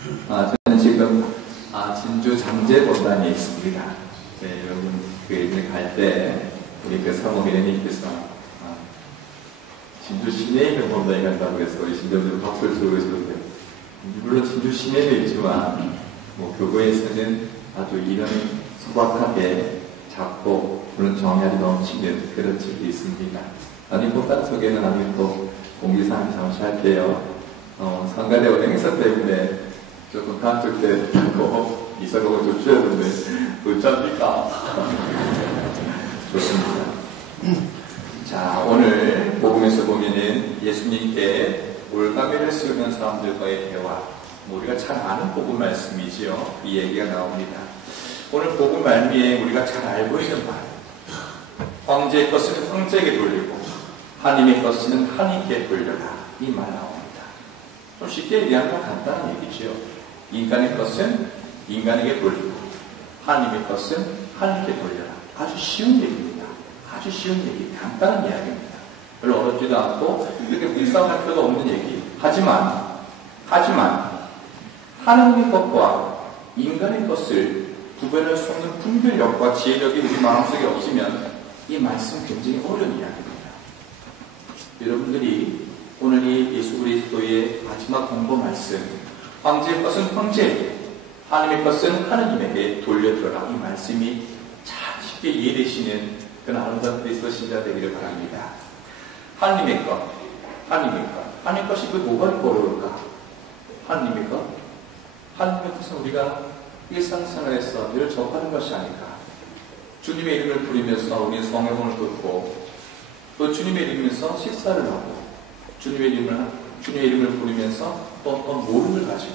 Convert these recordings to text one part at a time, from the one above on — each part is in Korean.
저는 지금 진주 장제본당에 있습니다. 네, 여러분 그 갈 때 우리 그 사모님께서 진주 시내에 본당에 간다고 해서 우리 신도들 박수를 치고 계시는데, 물론 진주 시내도 있지만 교구에서는 아주 이런 소박하게 작고 물론 정열이 넘치는 그런 집이 있습니다. 본당 소개는 아직 또 공지사항 잠시 할게요. 상가대원 행사 때문에 조금 단축 때 하고 이사가고 좀 쉬었는데 어쩝니까? 좋습니다. 자, 오늘 복음에서 보면은 예수님께 올가미를 씌우는 사람들과의 대화, 우리가 잘 아는 복음 말씀이지요. 이 얘기가 나옵니다. 오늘 복음 말미에 우리가 잘 알고 있는 말, 황제의 것은 황제에게 돌리고 하나님의 것은 하나님께 돌려라, 이 말 나옵니다. 좀 쉽게 얘기하면 간단한 얘기지요. 인간의 것은 인간에게 돌리고 하나님의 것은 하나님께 돌려라. 아주 쉬운 얘기입니다. 아주 쉬운 얘기, 간단한 이야기입니다. 별로 어렵지도 않고 이렇게 불쌍할 필요도 없는 얘기. 하지만 하나님의 것과 인간의 것을 구별할 수 없는 분별력과 지혜력이 우리 마음속에 없으면 이 말씀은 굉장히 어려운 이야기입니다. 여러분들이 오늘 이 예수 그리스도의 마지막 공보 말씀, 황제의 것은 황제에게, 하나님의 것은 하나님에게 돌려들어라, 이 말씀이 참 쉽게 이해되시는 그런 아름다운 그리스도 신자 되기를 바랍니다. 하나님의 것이 그 뭐가 어려울까? 하나님의 것은 우리가 일상생활에서 늘 접하는 것이 아닐까? 주님의 이름을 부르면서 우리 성경을 듣고, 또 주님의 이름에서 식사를 하고, 주님의 이름을 부르면서 또 어떤 모임을 가지고,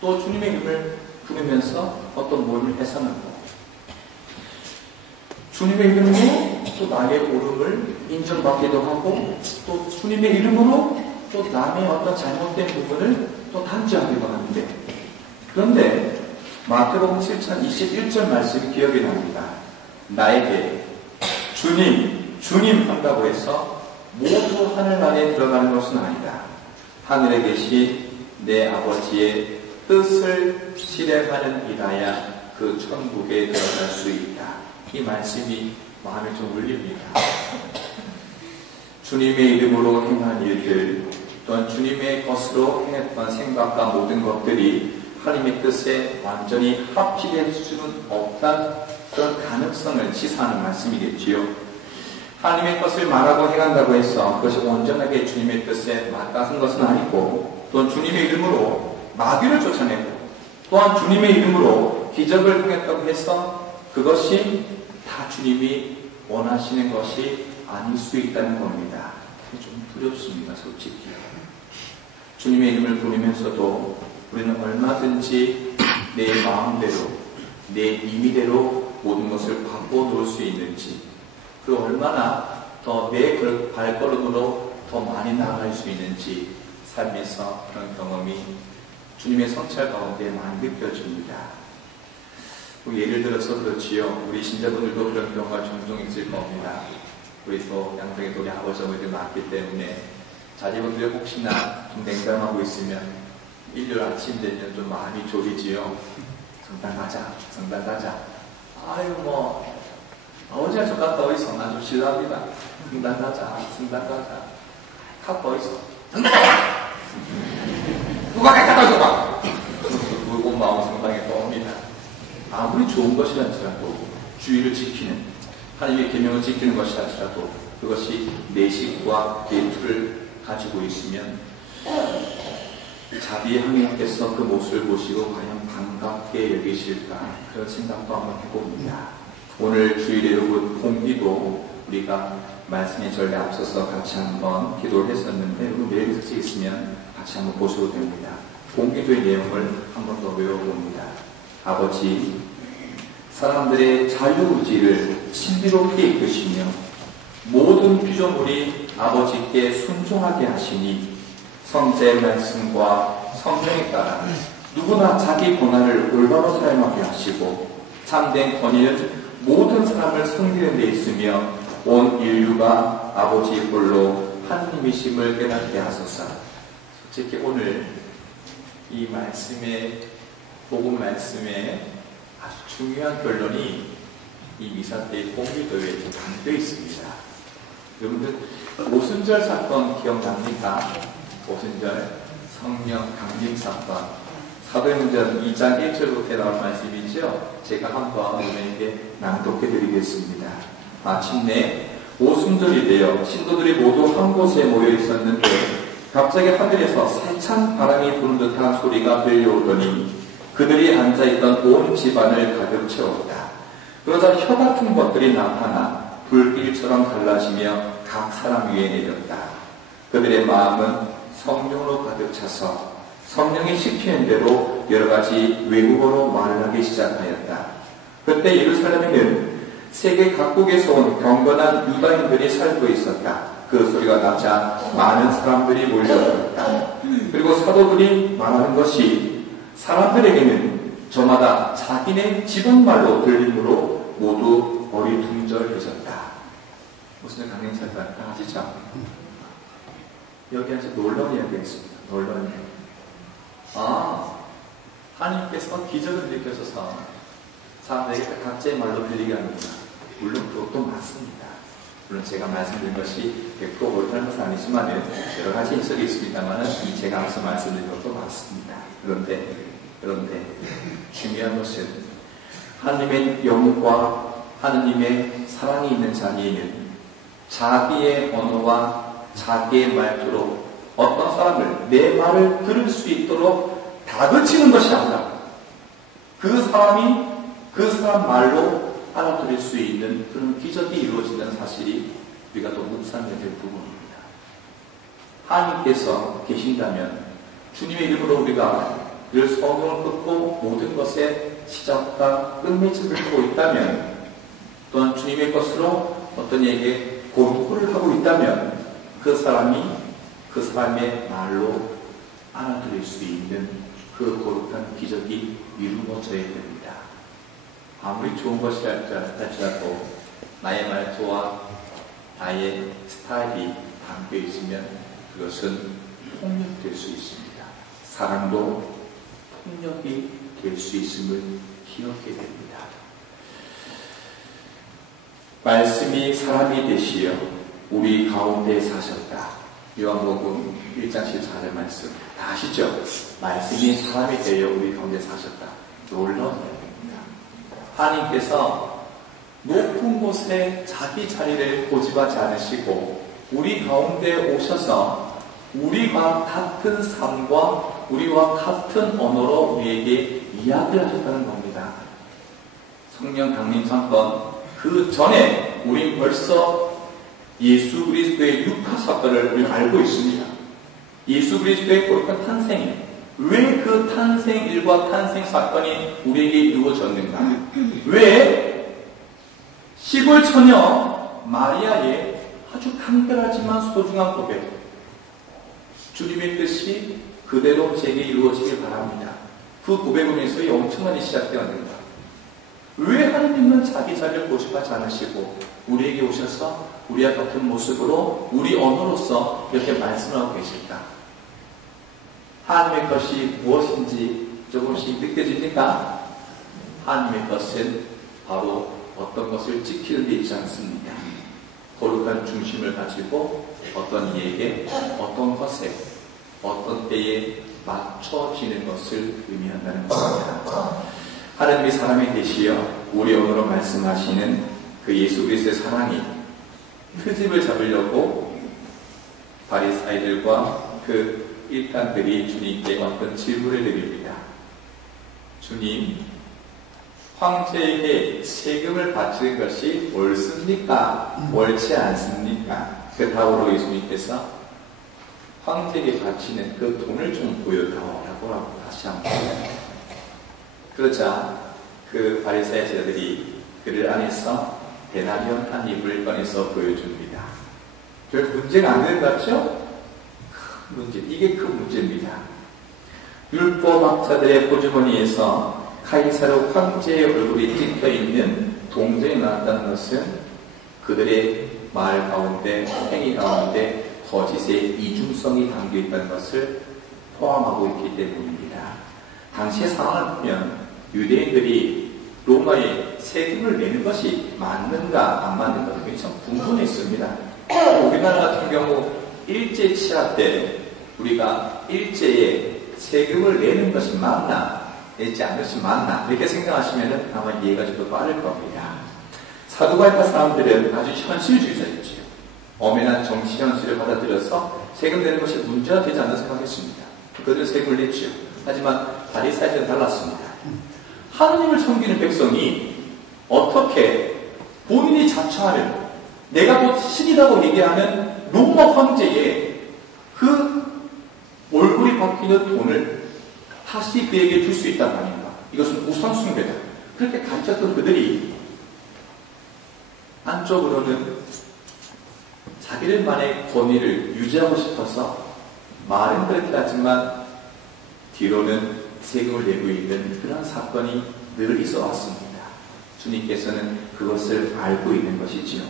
또 주님의 이름을 부르면서 어떤 모임을 해산하고, 주님의 이름으로 또 나의 오름을 인정받기도 하고, 또 주님의 이름으로 또 남의 어떤 잘못된 부분을 또 단죄하기도 하는데, 그런데 마태복음 7장 21절 말씀이 기억이 납니다. 나에게 주님 한다고 해서 모두 하늘 안에 들어가는 것은 아니다. 하늘에 계신 내 아버지의 뜻을 실행하는 이라야 그 천국에 들어갈 수 있다. 이 말씀이 마음에 좀 울립니다. 주님의 이름으로 행한 일들, 또한 주님의 것으로 행했던 생각과 모든 것들이 하나님의 뜻에 완전히 합치될 수는 없다는 그런 가능성을 시사하는 말씀이겠지요. 하나님의 것을 말하고 행한다고 해서 그것이 온전하게 주님의 뜻에 맞닿은 것은 아니고, 또한 주님의 이름으로 마귀를 쫓아내고, 또한 주님의 이름으로 기적을 행했다고 해서 그것이 다 주님이 원하시는 것이 아닐 수 있다는 겁니다. 좀 두렵습니다, 솔직히. 주님의 이름을 부르면서도 우리는 얼마든지 내 마음대로, 내 임의대로 모든 것을 바꿔놓을 수 있는지, 그 얼마나 더 내 발걸음으로 더 많이 나아갈 수 있는지 삶에서 그런 경험이 주님의 성찰 가운데 많이 느껴집니다. 예를 들어서 그렇지요. 우리 신자분들도 그런 경우가 종종 있을 겁니다. 우리 또 양동에도 우리 아버지 어머니들 많기 때문에 자제분들이 혹시나 좀 냉담하고 있으면 일요일 아침 되면 좀 마음이 졸이지요. 성당 가자. 아유 아버지가 저 갔다 어디서? 난 좀 싫어합니다. 성당 가자. 갔다 어디서? 누가 갔다 줘봐! 무거운 마음 성당에 떠옵니다. 아무리 좋은 것이라 할지라도, 주의를 지키는, 하나님의 계명을 지키는 것이라 할지라도 그것이 내 식과 내 틀을 가지고 있으면 자비의 하나님께서 그 모습을 보시고 과연 반갑게 여기실까, 그런 생각도 한번 해봅니다. 오늘 주일에 여러분 공기도 우리가 말씀의 전례 앞서서 같이 한번 기도를 했었는데, 여러분 내일 숙제 있으면 같이 한번 보셔도 됩니다. 공기도의 내용을 한번 더 외워봅니다. 아버지, 사람들의 자유의지를 신비롭게 이끄시며 모든 피조물이 아버지께 순종하게 하시니, 성자의 말씀과 성령에 따라 누구나 자기 고난을 올바로 사용하게 하시고, 참된 권위는 모든 사람을 섬기는 데 있으며 온 인류가 아버지의 꼴로 하나님이심을 깨닫게 하소서. 솔직히 오늘 이 말씀의, 복음 말씀의 아주 중요한 결론이 이 미사 때의 공기도에 담겨 있습니다. 여러분들, 오순절 사건 기억납니까? 오순절 성령 강림 사건. 사도행전 2장 1절부터 나올 말씀이죠. 제가 한번 여러분에게 낭독해 드리겠습니다. 마침내 오순절이 되어 신도들이 모두 한 곳에 모여 있었는데 갑자기 하늘에서 세찬 바람이 부는 듯한 소리가 들려오더니 그들이 앉아있던 온 집안을 가득 채웠다. 그러자 혀 같은 것들이 나타나 불길처럼 갈라지며 각 사람 위에 내렸다. 그들의 마음은 성령으로 가득 차서 성령이 시키는 대로 여러 가지 외국어로 말을 하기 시작하였다. 그때 예루살렘에는 세계 각국에서 온 경건한 유다인들이 살고 있었다. 그 소리가 나자 많은 사람들이 몰려들었다. 그리고 사도들이 말하는 것이 사람들에게는 저마다 자기네 지방말로 들리므로 모두 어리둥절해졌다. 무슨 강행사가 다 아시죠? 여기 아주 놀라운 이야기가 있습니다. 놀라운 이야기. 하나님께서 기적을 일으켜서 사람들에게 각자의 말로 들리게 합니다. 물론 그것도 맞습니다. 물론 제가 말씀드린 것이 100% 옳다는 것은 아니지만 여러 가지 인석이 있습니다만 제가 앞서 말씀드린 것도 맞습니다. 그런데 중요한 것은 하나님의 영과 하나님의 사랑이 있는 자리에는 자기의 언어와 자기의 말투로 어떤 사람을 내 말을 들을 수 있도록 다그치는 것이 아니라 그 사람이 그 사람 말로 알아들을 수 있는 그런 기적이 이루어진다는 사실이 우리가 또 묵상해야 될 부분입니다. 하나님께서 계신다면 주님의 이름으로 우리가 늘 성경을 듣고 모든 것의 시작과 끝맺음을 하고 있다면 또한 주님의 것으로 어떤 이에게 권고를 하고 있다면 그 사람이 그 사람의 말로 알아들을 수 있는 그 거룩한 기적이 이루어져야 됩니다. 아무리 좋은 것이 할지라도 나의 말투와 나의 스타일이 담겨 있으면 그것은 폭력될 수 있습니다. 사랑도 폭력이 될 수 있음을 기억해야 됩니다. 말씀이 사람이 되시어 우리 가운데 사셨다. 요한복음 1장 14절 말씀 다 아시죠? 말씀이 사람이 되어 우리 가운데 사셨다. 놀라운 이야기입니다. 하나님께서 높은 곳에 자기 자리를 고집하지 않으시고 우리 가운데 오셔서 우리와 같은 삶과 우리와 같은 언어로 우리에게 이야기를 하셨다는 겁니다. 성령 강림 사건 그 전에 우린 벌써 예수 그리스도의 육화 사건을 우리는 알고 있습니다. 예수 그리스도의 거룩한 탄생이 왜 그 탄생 일과 탄생 사건이 우리에게 이루어졌는가? 왜 시골 처녀 마리아의 아주 간결하지만 소중한 고백, 주님의 뜻이 그대로 제게 이루어지길 바랍니다. 그 고백으로 인해서 엄청난 일이 시작되었는가? 왜 하나님은 자기 자리를 고집하지 않으시고 우리에게 오셔서 우리와 같은 모습으로 우리 언어로서 이렇게 말씀을 하고 계실까? 하나님의 것이 무엇인지 조금씩 느껴집니까? 하나님의 것은 바로 어떤 것을 지키는 데 있지 않습니까? 거룩한 중심을 가지고 어떤 이에게 어떤 것에 어떤 때에 맞춰지는 것을 의미한다는 것입니다. 하나님이 사람이 되시어 우리 언어로 말씀하시는 그 예수 그리스도의 사랑이 트집을 잡으려고 바리사이들과 그 일간들이 주님께 어떤 질문을 드립니다. 주님, 황제에게 세금을 바치는 것이 옳습니까? 옳지 않습니까? 그 답으로 예수님께서 황제에게 바치는 그 돈을 좀 보여달라고 다시 한번 그러자 그 바리새인 제자들이 그를 안에서 데나리온 한 입을 꺼내서 보여줍니다. 별 문제가 안 되는 것 같죠? 큰 문제, 이게 큰 문제입니다. 율법학자들의 호주머니에서 카이사르 황제의 얼굴이 찍혀있는 동전이 나왔다는 것은 그들의 말 가운데, 행위 가운데 거짓의 이중성이 담겨있다는 것을 포함하고 있기 때문입니다. 당시의 상황을 보면 유대인들이 로마에 세금을 내는 것이 맞는가 안 맞는가 굉장히 참 궁금했습니다. 우리나라 같은 경우 일제 치하 때 우리가 일제에 세금을 내는 것이 맞나 내지 않는 것이 맞나 이렇게 생각하시면 아마 이해가 좀 더 빠를 겁니다. 사두가이파 사람들은 아주 현실주의자였죠. 엄연한 정치 현실을 받아들여서 세금 내는 것이 문제가 되지 않나 생각했습니다. 그들은 세금을 냈죠. 하지만 바리사이들은 달랐습니다. 하나님을 섬기는 백성이 어떻게 본인이 자처하는 내가 곧 신이라고 얘기하는 로마 황제의 그 얼굴이 바뀌는 돈을 다시 그에게 줄 수 있단 말인가? 이것은 우상숭배다. 그렇게 가르쳤던 그들이 안쪽으로는 자기들만의 권위를 유지하고 싶어서 말은 그렇게 하지만 뒤로는 세금을 내고 있는 그런 사건이 늘 있어 왔습니다. 주님께서는 그것을 알고 있는 것이지요.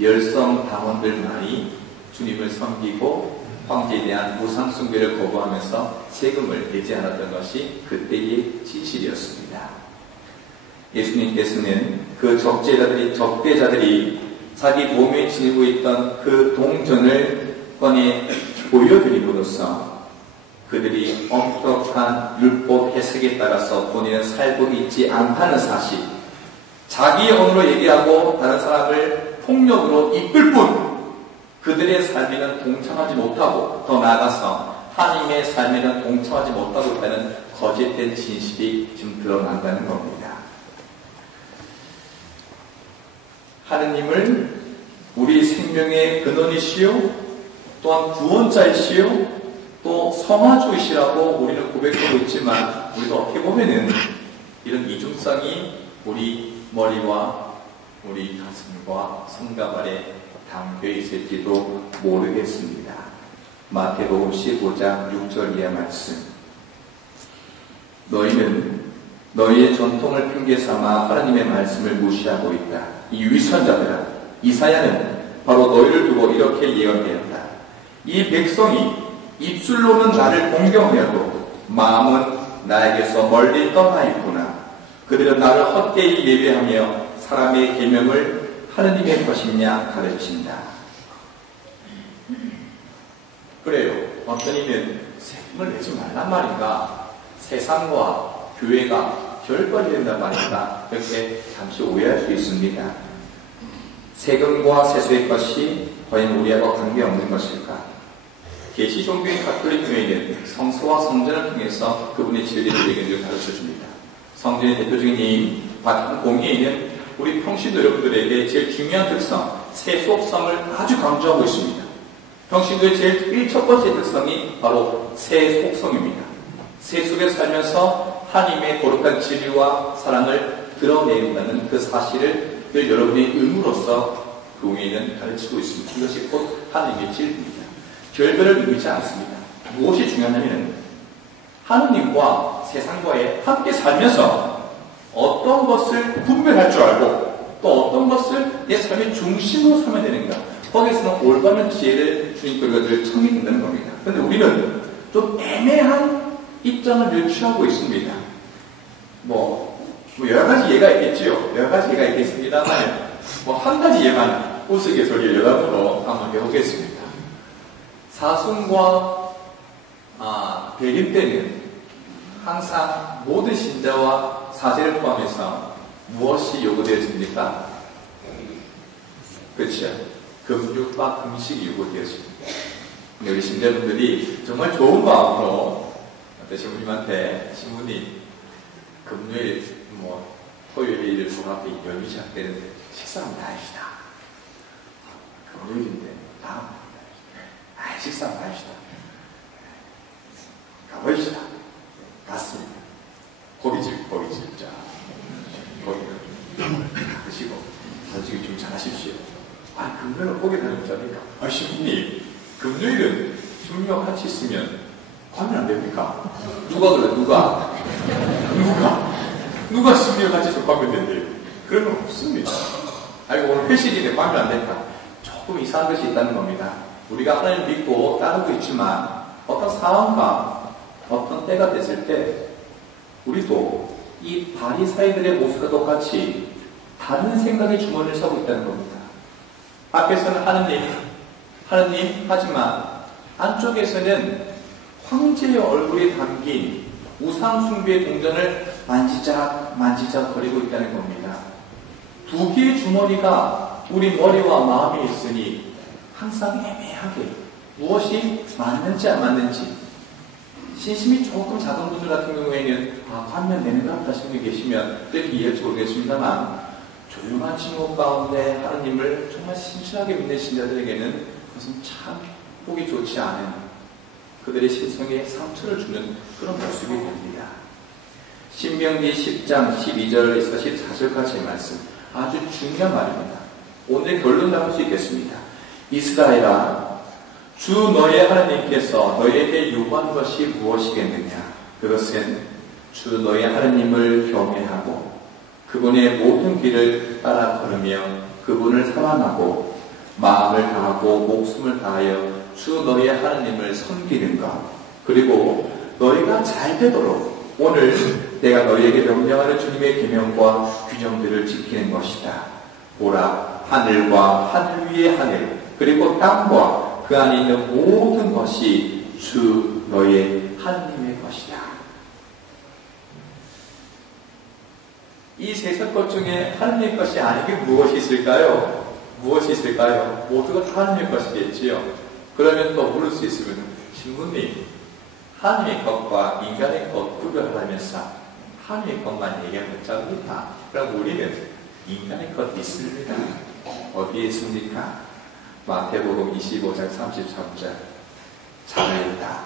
열성 당원들만이 주님을 섬기고 황제에 대한 우상 숭배를 거부하면서 세금을 내지 않았던 것이 그때의 진실이었습니다. 예수님께서는 그 적대자들이 자기 몸에 지니고 있던 그 동전을 꺼내 보여드림으로써 그들이 엄격한 율법 해석에 따라서 본인은 살고 있지 않다는 사실, 자기의 언어로 얘기하고 다른 사람을 폭력으로 이끌 뿐 그들의 삶에는 동참하지 못하고 더 나아가서 하나님의 삶에는 동참하지 못하고 있다는 거짓된 진실이 지금 드러난다는 겁니다. 하느님을 우리 생명의 근원이시요 또한 구원자이시요 또 성화주이시라고 우리는 고백하고 있지만 우리가 어떻게 보면은 이런 이중성이 우리 머리와 우리 가슴과 손가발에 담겨 있을지도 모르겠습니다. 마태복음 15장 6절 이하 말씀. 너희는 너희의 전통을 핑계삼아 하나님의 말씀을 무시하고 있다. 이 위선자들아, 이사야는 바로 너희를 두고 이렇게 예언되었다. 이 백성이 입술로는 나를 공경하여도 마음은 나에게서 멀리 떠나 있구나. 그들은 나를 헛되이 예배하며 사람의 계명을 하느님의 것이냐 가르친다. 그래요. 어떤 이는 세금을 내지 말란 말인가, 세상과 교회가 결별이 된단 말인가, 그렇게 잠시 오해할 수 있습니다. 세금과 세수의 것이 과연 우리하고 관계없는 것일까? 계시 종교인 가톨릭 교회는 성서와 성전을 통해서 그분의 진리를 얘기를 가르쳐줍니다. 성전의 대표적인 예인 바티칸 공의에 있는 우리 평신도 여러분들에게 제일 중요한 특성, 세속성을 아주 강조하고 있습니다. 평신도의 제일 첫 번째 특성이 바로 세속성입니다. 세속에 살면서 하나님의 거룩한 진리와 사랑을 드러낸다는 그 사실을 늘 여러분의 의무로서 교회는 가르치고 있습니다. 이것이 곧 하나님의 진리입니다. 결별을 누리지 않습니다. 무엇이 중요하냐면 하느님과 세상과의 함께 살면서 어떤 것을 분별할 줄 알고 또 어떤 것을 내 삶의 중심으로 삼아야 되는가, 거기에서는 올바른 지혜를 주님께서 늘 청해 준다는 겁니다. 그런데 우리는 좀 애매한 입장을 늘 취하고 있습니다. 여러 가지 예가 있겠지요. 여러 가지 예가 있겠습니다만 한 가지 예만 우스갯소리를 여담으로 한번 해보겠습니다. 사순과 배림 때는 항상 모든 신자와 사제를 포함해서 무엇이 요구되어집니까? 그렇죠. 금육과 금식이 요구되어집니다. 우리 신자분들이 정말 좋은 마음으로 신부님한테 신부님 금요일 토요일 종합회 연휴 시작되는데 식사는 다 합시다. 금요일인데 다음 식사는 다 합시다. 가보시다. 갔습니다. 고깃집. 자, 고기 드시고 솔직히 좀 잘하십시오. 금요일은 고기 다녔잖아요. 신부님, 금요일은 신부님과 같이 있으면 가면 안 됩니까? 누가 그래? 누가 신부님과 같이 있으면 가면 된대요? 그런 건 없습니다. 오늘 회식인데 가면 안 된다. 조금 이상한 것이 있다는 겁니다. 우리가 하나님 믿고 따르고 있지만 어떤 상황과 어떤 때가 됐을 때 우리도 이 바리사이들의 모습과 똑같이 다른 생각의 주머니를 사고 있다는 겁니다. 앞에서는 하느님 하지만 안쪽에서는 황제의 얼굴이 담긴 우상 숭배의 동전을 만지작 거리고 있다는 겁니다. 두 개의 주머니가 우리 머리와 마음에 있으니 항상 애매하게 무엇이 맞는지 안 맞는지, 신심이 조금 작은 분들 같은 경우에는 관면 내는 것 같다 하시는 분 계시면 그렇게 이해할지 모르겠습니다만, 조용한 침묵 가운데 하느님을 정말 신실하게 믿는 신자들에게는 그것은 참 보기 좋지 않은, 그들의 신성에 상처를 주는 그런 모습이 됩니다. 신명기 10장 12절에서 14절까지의 말씀, 아주 중요한 말입니다. 오늘 결론 나올 수 있겠습니다. 이스라엘아, 주 너의 하나님께서 너에게 요구한 것이 무엇이겠느냐? 그것은 주 너의 하나님을 경외하고 그분의 모든 길을 따라 걸으며 그분을 사랑하고 마음을 다하고 목숨을 다하여 주 너의 하나님을 섬기는 것, 그리고 너희가 잘 되도록 오늘 내가 너희에게 명령하는 주님의 계명과 규정들을 지키는 것이다. 보라, 하늘과 하늘 위의 하늘, 그리고 땅과 그 안에 있는 모든 것이 주 너의 하나님의 것이다. 이 세상 것 중에 하나님의 것이 아닌 게 무엇이 있을까요? 무엇이 있을까요? 모두가 다 하나님의 것이겠지요. 그러면 또 물을 수 있으면, 신부님, 하나님의 것과 인간의 것 구별하면서 하나님의 것만 얘기하면 짭니다. 그럼 우리는 인간의 것 있습니다. 어디에 있습니까? 마태복음 25장 33절. 잘했다.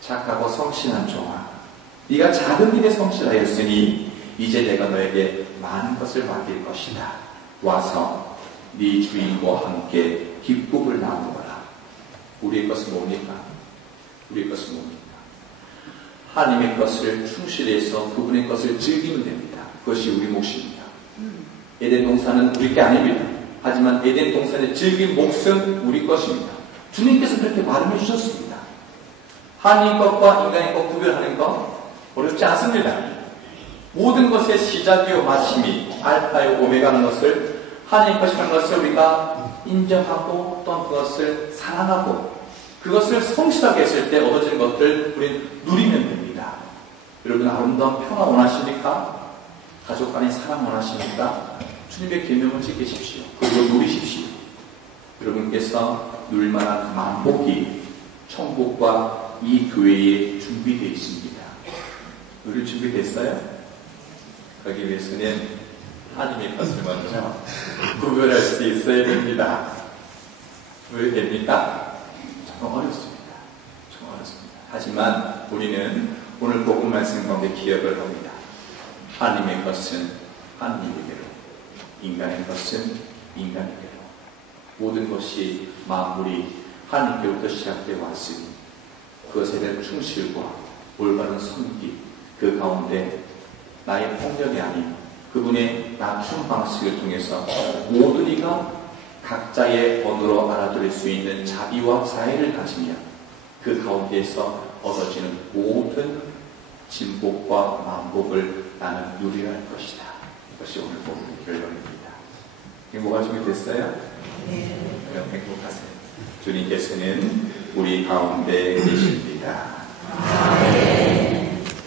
착하고 성실한 종아, 네가 작은 일에 성실하였으니 이제 내가 너에게 많은 것을 맡길 것이다. 와서 네 주인과 함께 기쁨을 나누어라. 우리의 것은 뭡니까? 우리의 것은 뭡니까? 하나님의 것을 충실해서 그분의 것을 즐기면 됩니다. 그것이 우리 몫입니다. 에덴 동산은 우리 게 아닙니다. 하지만 에덴 동산의 즐긴 몫은 우리 것입니다. 주님께서 그렇게 말씀해 주셨습니다. 하나님 것과 인간의 것 구별하는 것 어렵지 않습니다. 모든 것의 시작이요 마침이 알파요 오메가라는 것을, 하나님 것이라는 것을 우리가 인정하고 또한 그것을 사랑하고 그것을 성실하게 했을 때 얻어지는 것들 우리는 누리면 됩니다. 여러분, 아름다운 평화 원하십니까? 가족 간의 사랑 원하십니까? 주님의 계명을 지키십시오. 그리고 누리십시오. 여러분께서 누릴 만한 만복이 천국과 이 교회에 준비되어 있습니다. 누릴 준비됐어요? 거기 위해서는 하나님의 것을 먼저 구별할 수 있어야 됩니다. 왜 됩니까? 정말 어렵습니다. 정말 어렵습니다. 하지만 우리는 오늘 복음 말씀 가운데 기억을 합니다. 하나님의 것은 하나님에게로, 인간의 것은 인간에게로, 모든 것이 만물이 하나님께로부터 시작되어 왔으니 그것에 대한 충실과 올바른 섬김, 그 가운데 나의 폭력이 아닌 그분의 낮춤 방식을 통해서 모든 이가 각자의 언어로 알아들을 수 있는 자비와 자애를 가지며 그 가운데에서 얻어지는 모든 진복과 만복을 나는 누려야 할 것이다. 이것이 오늘 복음의 결론입니다. 행복할 준비 됐어요? 네. 그럼 행복하세요. 주님께서는 우리 가운데 계십니다. 네.